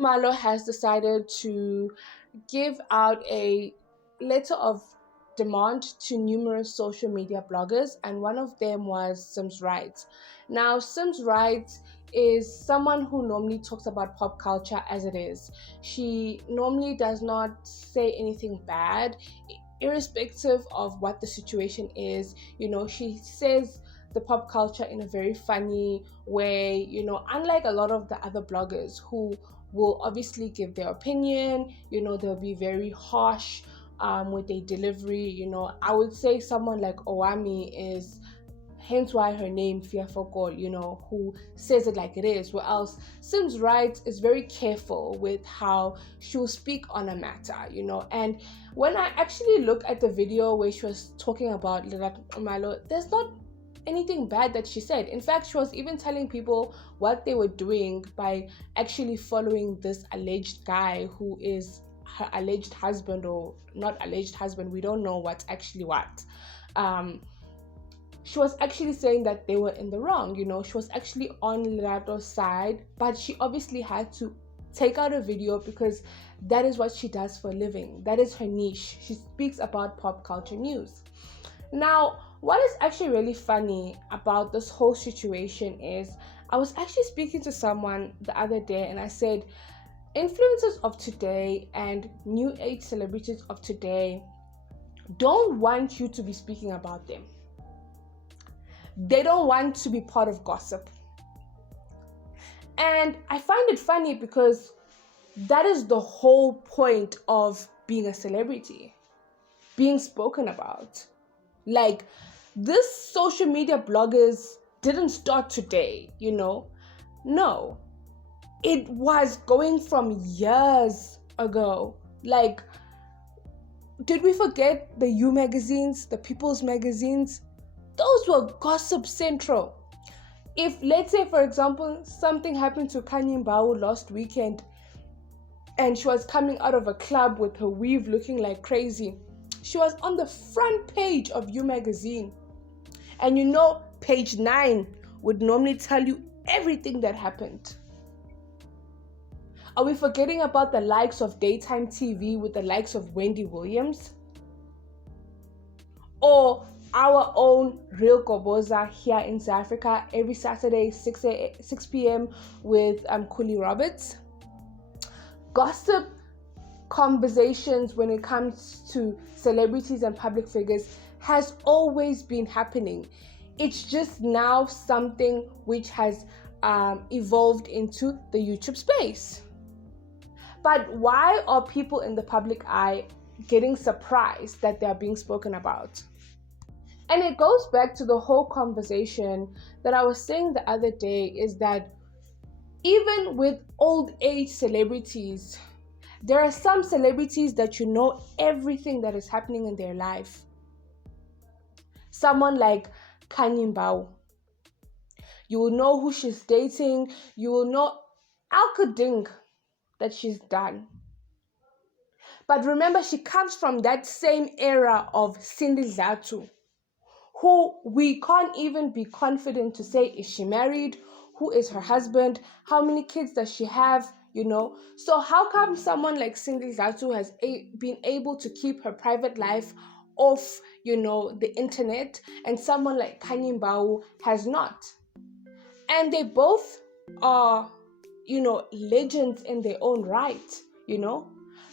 Malo has decided to give out a letter of demand to numerous social media bloggers, and one of them was Simz. Now, Simz is someone who normally talks about pop culture as it is. She normally does not say anything bad, irrespective of what the situation is. She says the pop culture in a very funny way, unlike a lot of the other bloggers who will obviously give their opinion. They'll be very harsh with their delivery. I would say someone like Owami is, hence why her name Fiafoko, who says it like it is. Where else Simz is very careful with how she'll speak on a matter, and when I actually look at the video where she was talking about Lerato, there's not anything bad that she said. In fact, she was even telling people what they were doing by actually following this alleged guy who is her alleged husband, or not alleged husband, we don't know what's actually what. She was actually saying that they were in the wrong. She was actually on Lerato's side, but she obviously had to take out a video because that is what she does for a living. That is her niche. She speaks about pop culture news. Now, what is actually really funny about this whole situation is, I was actually speaking to someone the other day and I said, influencers of today and new age celebrities of today don't want you to be speaking about them. They don't want to be part of gossip. And I find it funny because that is the whole point of being a celebrity, being spoken about. Like, this social media bloggers didn't start today, No. It was going from years ago. Like, did we forget the You magazines, the People's magazines? Those were gossip central. If, let's say, for example, something happened to Kanye Mbau last weekend and she was coming out of a club with her weave looking like crazy, she was on the front page of You magazine. And page 9 would normally tell you everything that happened. Are we forgetting about the likes of daytime TV with the likes of Wendy Williams? Or our own Real Goboza here in South Africa every Saturday, 6 p.m. with Kuli Roberts? Gossip conversations when it comes to celebrities and public figures has always been happening. It's just now something which has evolved into the YouTube space. But why are people in the public eye getting surprised that they are being spoken about? And it goes back to the whole conversation that I was saying the other day, is that even with old age celebrities, there are some celebrities that everything that is happening in their life. Someone like Kanye Mbau. You will know who she's dating. You will know Alkading that she's done. But remember, she comes from that same era of Cindy Zatu, who we can't even be confident to say, is she married? Who is her husband? How many kids does she have? So how come someone like Cindy Zatu has been able to keep her private life off, the internet, and someone like Kanye Mbau has not? And they both are, legends in their own right,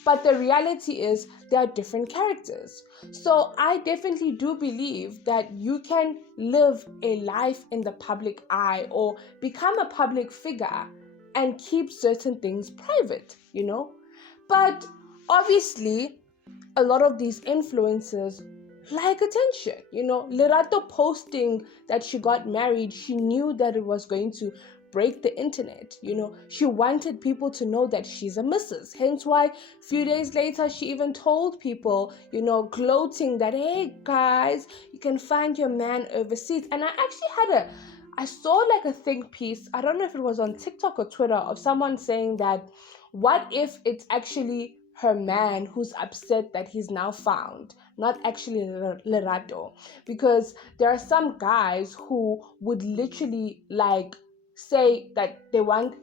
But the reality is they are different characters. So I definitely do believe that you can live a life in the public eye or become a public figure and keep certain things private, But obviously, a lot of these influencers like attention, Lerato posting that she got married, she knew that it was going to break the internet. She wanted people to know that she's a missus. Hence why a few days later she even told people, gloating that, hey guys, you can find your man overseas. And I saw like a think piece, I don't know if it was on TikTok or Twitter, of someone saying that, what if it's actually her man who's upset that he's now found, not actually Lerato? Because there are some guys who would literally say that they want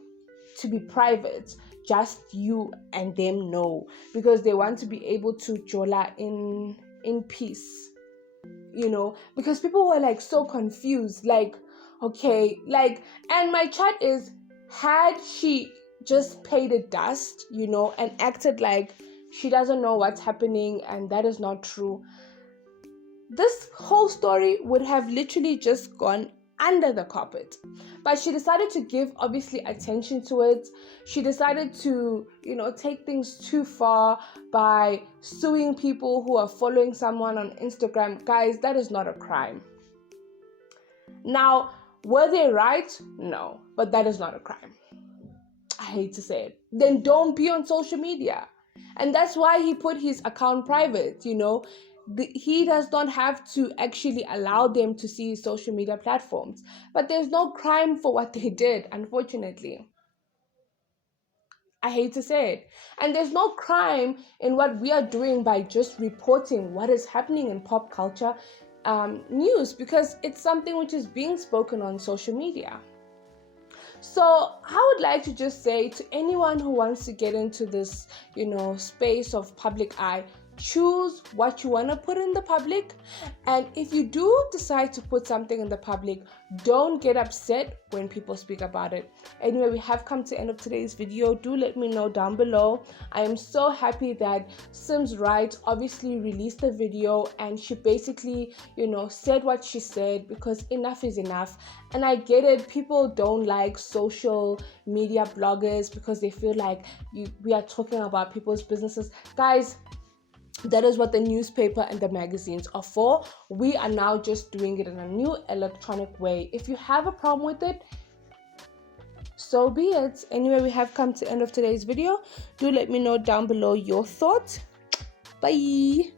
to be private, just you and them know, because they want to be able to jola in peace, because people were like so confused, like, okay, like, and my chat is, had she just paid it dust, and acted like she doesn't know what's happening, and that is not true, this whole story would have literally just gone under the carpet. But she decided to give, obviously, attention to it. She decided to, take things too far by suing people who are following someone on Instagram. Guys, that is not a crime. Now, were they right? No, but that is not a crime. I hate to say it. Then don't be on social media. And that's why he put his account private, he does not have to actually allow them to see his social media platforms. But there's no crime for what they did, unfortunately. I hate to say it. And there's no crime in what we are doing by just reporting what is happening in pop culture news, because it's something which is being spoken on social media. So I would like to just say to anyone who wants to get into this, space of public eye, choose what you want to put in the public. And if you do decide to put something in the public, don't get upset when people speak about it. Anyway, we have come to the end of today's video. Do let me know down below. I am so happy that Simz Right obviously released the video, and she basically, said what she said, because enough is enough. And I get it, people don't like social media bloggers because they feel like we are talking about people's businesses. Guys, that is what the newspaper and the magazines are for. We are now just doing it in a new electronic way. If you have a problem with it, so be it. Anyway, we have come to the end of today's video. Do let me know down below your thoughts. Bye.